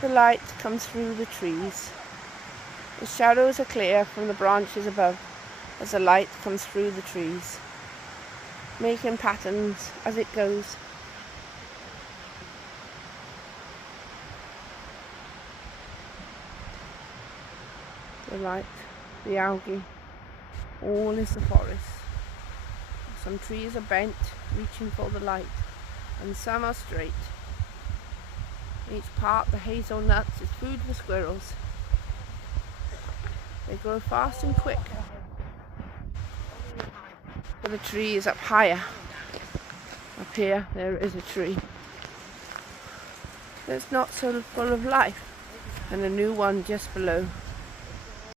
The light comes through the trees. The shadows are clear from the branches above as the light comes through the trees, making patterns as it goes. The light, the algae, all is the forest. Some trees are bent, reaching for the light, and some are straight. Each part, the hazelnuts, is food for squirrels. They grow fast and quick. But the tree is up higher. Up here there is a tree that's not so full of life, and a new one just below.